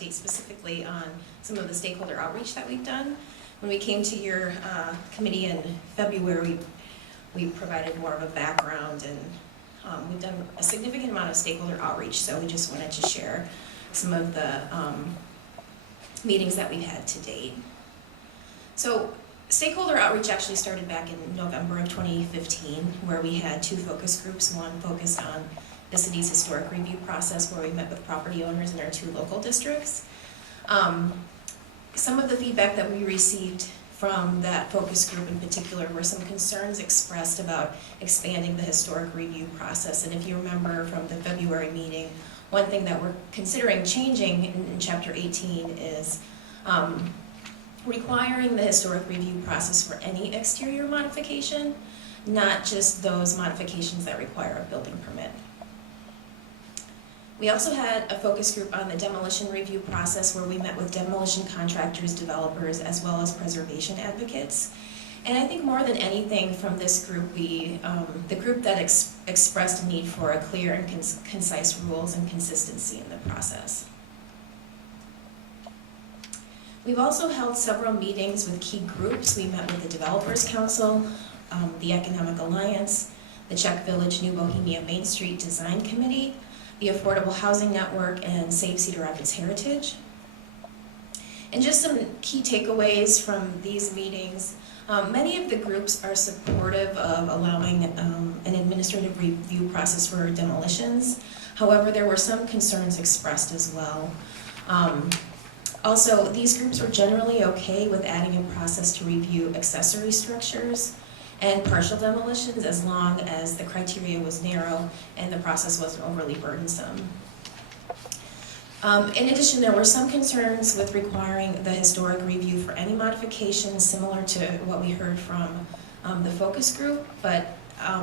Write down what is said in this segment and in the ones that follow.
update specifically on some of the stakeholder outreach that we've done. When we came to your committee in February, we provided more of a background, and we've done a significant amount of stakeholder outreach, so we just wanted to share some of the meetings that we've had to date. So stakeholder outreach actually started back in November of 2015, where we had 2 focus groups, one focused on the city's historic review process, where we met with property owners in our 2 local districts. Some of the feedback that we received from that focus group in particular were some concerns expressed about expanding the historic review process. And if you remember from the February meeting, one thing that we're considering changing in Chapter 18 is requiring the historic review process for any exterior modification, not just those modifications that require a building permit. We also had a focus group on the demolition review process, where we met with demolition contractors, developers, as well as preservation advocates. And I think more than anything from this group, the group that expressed a need for a clear and concise rules and consistency in the process. We've also held several meetings with key groups. We met with the Developers Council, the Economic Alliance, the Czech Village New Bohemia Main Street Design Committee, the Affordable Housing Network, and Save Cedar Rapids Heritage. And just some key takeaways from these meetings. Many of the groups are supportive of allowing an administrative review process for demolitions. However, there were some concerns expressed as well. Also, these groups were generally okay with adding a process to review accessory structures and partial demolitions, as long as the criteria was narrow and the process wasn't overly burdensome. In addition, there were some concerns with requiring the historic review for any modifications, similar to what we heard from the focus group, but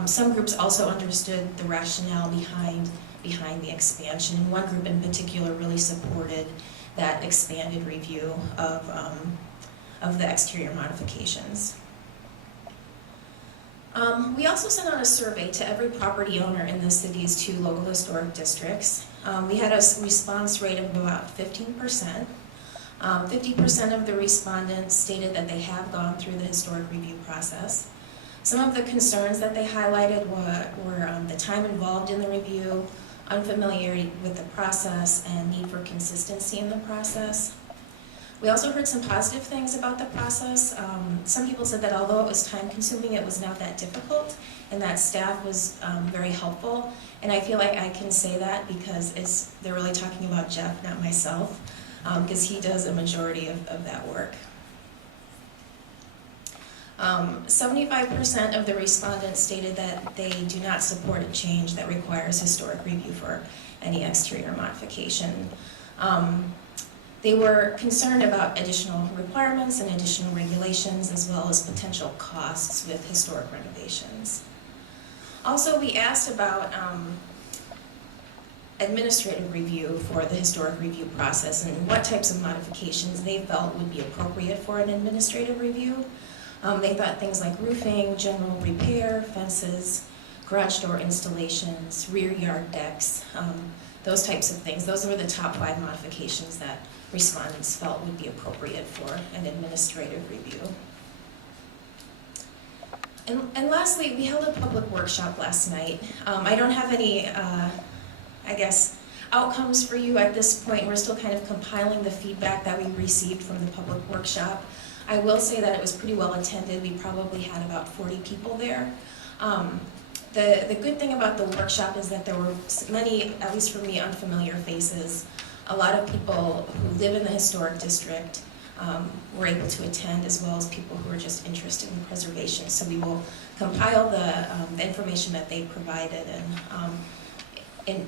some groups also understood the rationale behind the expansion. One group in particular really supported that expanded review of the exterior modifications. We also sent out a survey to every property owner in the city's 2 local historic districts. We had a response rate of about 15%. 50% of the respondents stated that they have gone through the historic review process. Some of the concerns that they highlighted were the time involved in the review, unfamiliarity with the process, and need for consistency in the process. We also heard some positive things about the process. Some people said that although it was time-consuming, it was not that difficult, and that staff was very helpful. And I feel like I can say that because they're really talking about Jeff, not myself, because he does a majority of that work. 75% of the respondents stated that they do not support a change that requires historic review for any exterior modification. They were concerned about additional requirements and additional regulations, as well as potential costs with historic renovations. Also, we asked about administrative review for the historic review process and what types of modifications they felt would be appropriate for an administrative review. They thought things like roofing, general repair, fences, garage door installations, rear yard decks, those types of things. Those were the top 5 modifications that respondents felt would be appropriate for an administrative review. And lastly, we held a public workshop last night. I don't have any, outcomes for you at this point. We're still kind of compiling the feedback that we received from the public workshop. I will say that it was pretty well attended. We probably had about 40 people there. The good thing about the workshop is that there were many, at least for me, unfamiliar faces. A lot of people who live in the historic district were able to attend, as well as people who are just interested in preservation. So we will compile the information that they provided and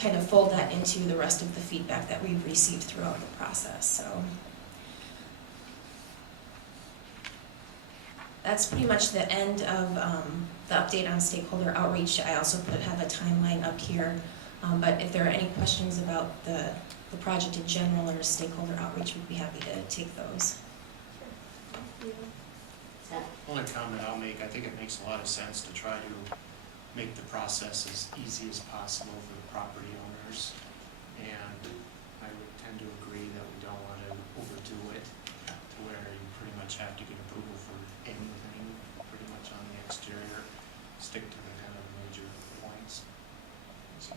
kind of fold that into the rest of the feedback that we've received throughout the process. So that's pretty much the end of the update on stakeholder outreach. I also have a timeline up here, but if there are any questions about the project in general or stakeholder outreach, we'd be happy to take those. Only comment I'll make, I think it makes a lot of sense to try to make the process as easy as possible for the property owners, and I would tend to agree much have to get approval for anything, pretty much on the exterior, stick to the kind of major points. So,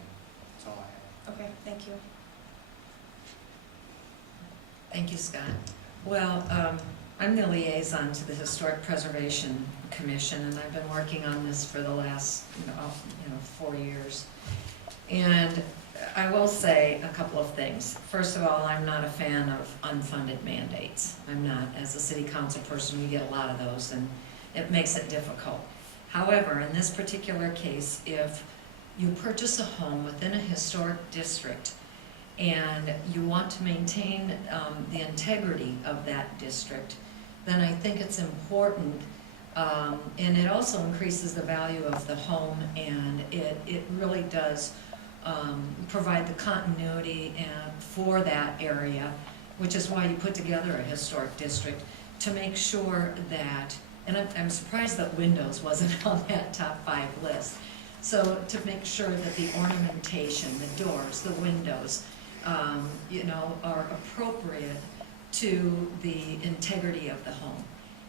that's all I have. Okay, thank you. Thank you, Scott. Well, I'm the liaison to the Historic Preservation Commission, and I've been working on this for the last, 4 years. And I will say a couple of things. First of all, I'm not a fan of unfunded mandates. I'm not. As a city council person, we get a lot of those, and it makes it difficult. However, in this particular case, if you purchase a home within a historic district and you want to maintain the integrity of that district, then I think it's important, and it also increases the value of the home, and it really does provide the continuity for that area, which is why you put together a historic district, to make sure that, and I'm surprised that windows wasn't on that top 5 list, so to make sure that the ornamentation, the doors, the windows, are appropriate to the integrity of the home.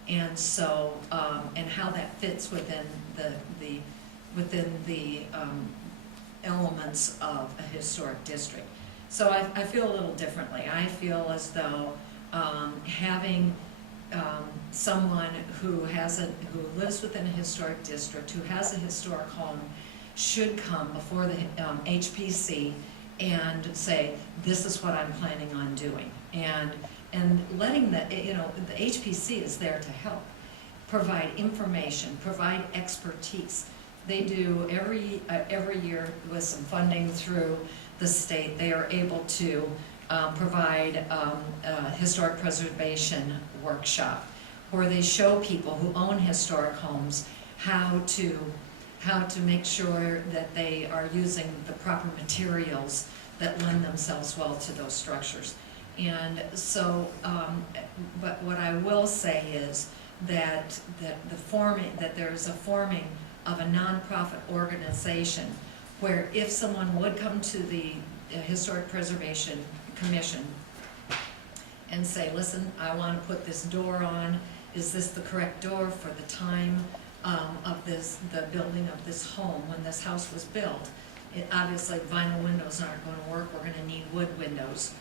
And so, and how that fits within the elements of a historic district. So I feel a little differently. I feel as though having someone who lives within a historic district, who has a historic home, should come before the HPC and say, this is what I'm planning on doing. And letting the HPC is there to help, provide information, provide expertise. They do every year with some funding through the state, they are able to provide a historic preservation workshop where they show people who own historic homes how to make sure that they are using the proper materials that lend themselves well to those structures. And so, but what I will say is that there's a forming of a nonprofit organization where if someone would come to the Historic Preservation Commission and say, listen, I want to put this door on, is this the correct door for the time of the building of this home when this house was built? Obviously vinyl windows aren't going to work, we're going to need wood windows.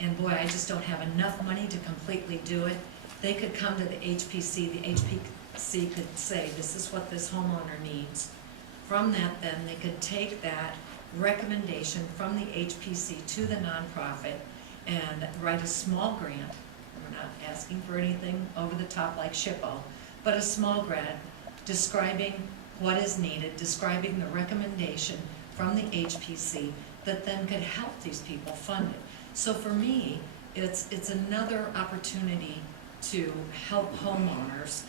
And boy, I just don't have enough money to completely do it. They could come to the HPC, the HPC could say, this is what this homeowner needs. From that, then, they could take that recommendation from the HPC to the nonprofit and write a small grant. We're not asking for anything over the top like SHPO, but a small grant describing what is needed, describing the recommendation from the HPC that then could help these people fund it. So for me, it's another opportunity to help homeowners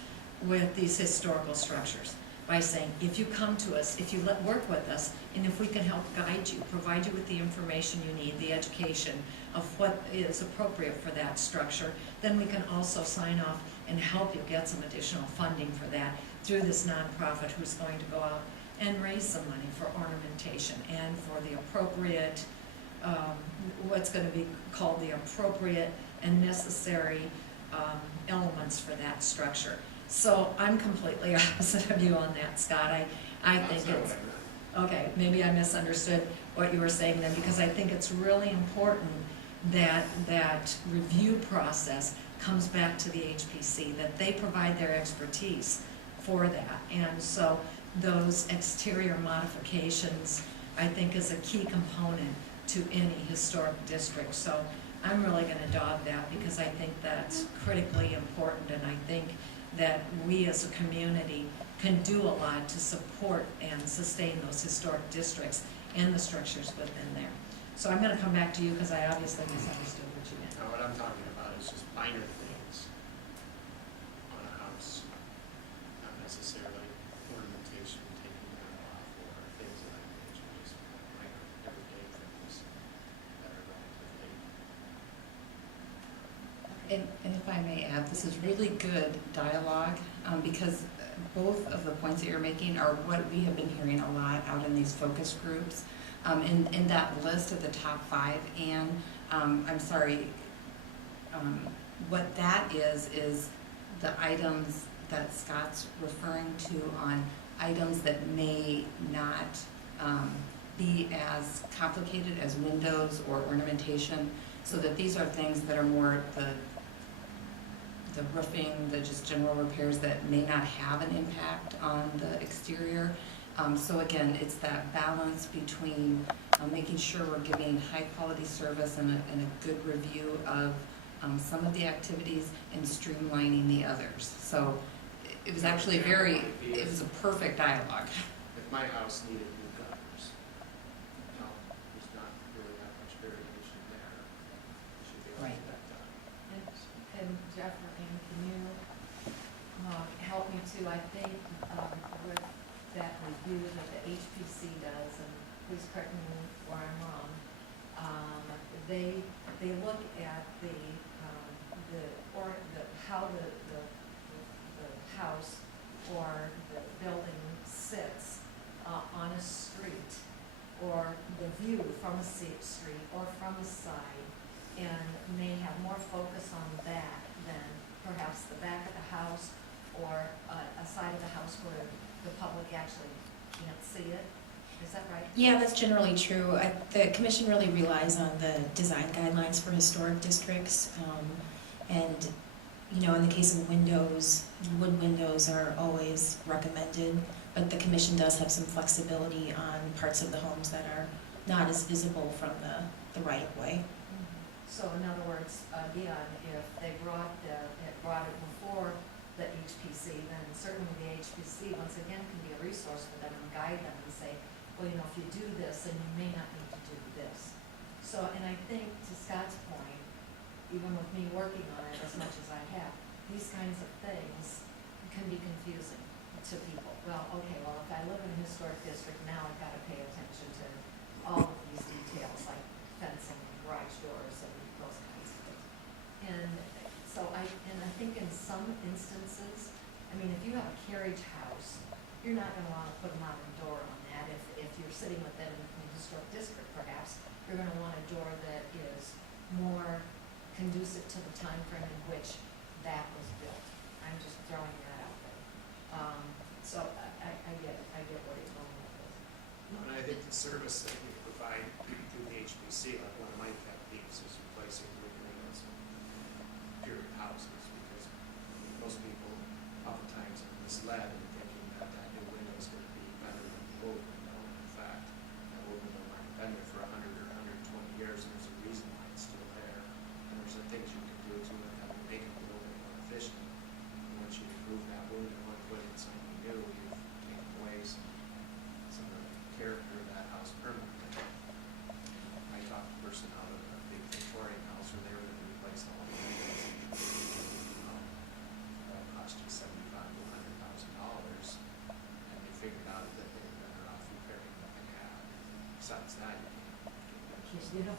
with these historical structures by saying, if you come to us, if you work with us, and if we can help guide you, provide you with the information you need, the education of what is appropriate for that structure, then we can also sign off and help you get some additional funding for that through this nonprofit who's going to go out and raise some money for ornamentation and for the appropriate, what's going to be called the appropriate and necessary elements for that structure. So I'm completely opposite of you on that, Scott. I think it's, okay, maybe I misunderstood what you were saying then, because I think it's really important that that review process comes back to the HPC, that they provide their expertise for that. And so those exterior modifications, I think, is a key component to any historic district. So I'm really going to dog that because I think that's critically important, and I think that we as a community can do a lot to support and sustain those historic districts and the structures within there. So I'm going to come back to you because I obviously misunderstood what you meant. Now, what I'm talking about is just minor things on a house, not necessarily ornamentation, taking that off, or things of that nature, just minor everyday things that are relatively. And if I may add, this is really good dialogue, because both of the points that you're making are what we have been hearing a lot out in these focus groups. In that list of the top 5, and I'm sorry, what that is the items that Scott's referring to on items that may not be as complicated as windows or ornamentation, so that these are things that are more the roofing, the just general repairs that may not have an impact on the exterior. So again, it's that balance between making sure we're giving high-quality service and a good review of some of the activities and streamlining the others. So it was actually it was a perfect dialogue. If my house needed new gutters, no, there's not really that much variation there. You should be able to Right. get that done. And Jeff or Ann, can you help me too? I think with that review that the HPC does, and please correct me where I'm wrong, they look at how the house or the building sits on a street, or the view from a street or from the side, and may have more focus on that than perhaps the back of the house or a side of the house where the public actually can't see it. Is that right? Yeah, that's generally true. The commission really relies on the design guidelines for historic districts. And, you know, in the case of windows, wood windows are always recommended, but the commission does have some flexibility on parts of the homes that are not as visible from the right-of-way. So in other words, again, if they brought it before the HPC, then certainly the HPC, once again, can be a resource for them and guide them and say, well, you know, if you do this, then you may not need to do this. So, and I think to Scott's point, even with me working on it as much as I have, these kinds of things can be confusing to people. Well, okay, well, if I live in a historic district, now I've got to pay attention to all of these details, like fencing, garage doors, and those kinds of things. And so I think in some instances, I mean, if you have a carriage house, you're not gonna wanna put a modern door on that. If you're sitting within a historic district, perhaps, you're gonna want a door that is more conducive to the time frame in which that was built. I'm just throwing that out there. So I get where you're going with this. No, and I think the service that we provide through the HBC, like one of my pet peeves is replacing wood windows in period houses, because most people oftentimes are misled in thinking that that new window is going to be better than the old window. In fact, that old window might have been there for 100 or 120 years, and there's a reason why it's still there. And there's the things you can do to it that will make it a little bit more efficient. And once you remove that window and put in something new, you've taken away some of the character of that house permanently. I talked to a person out of a big Victorian house where they were going to replace all the windows. That cost you $75,000 to $100,000, and they figured out that they were better off repairing what they had. Besides that, You know,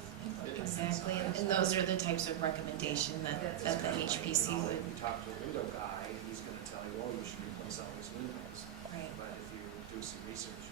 Exactly, and those are the types of recommendation that the HPC would, If you talk to a window guy, he's going to tell you, oh, you should replace all these windows. right. But if you do some research,